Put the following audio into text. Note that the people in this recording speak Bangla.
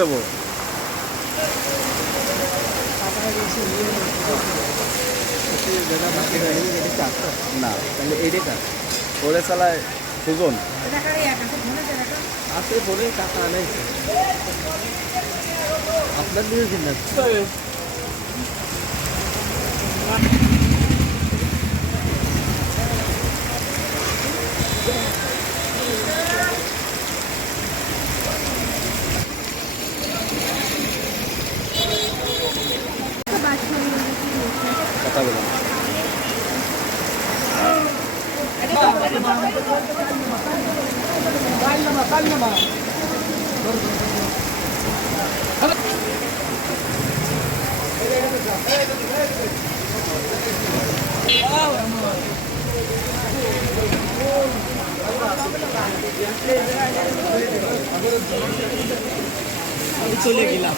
দেবো। না তাহলে এইটাই কাজ ওরে চালায় সুজন আছে বলে টাকা আনাইছে আপনার দিকে কিনা কথা বলুন। চলে গেলাম।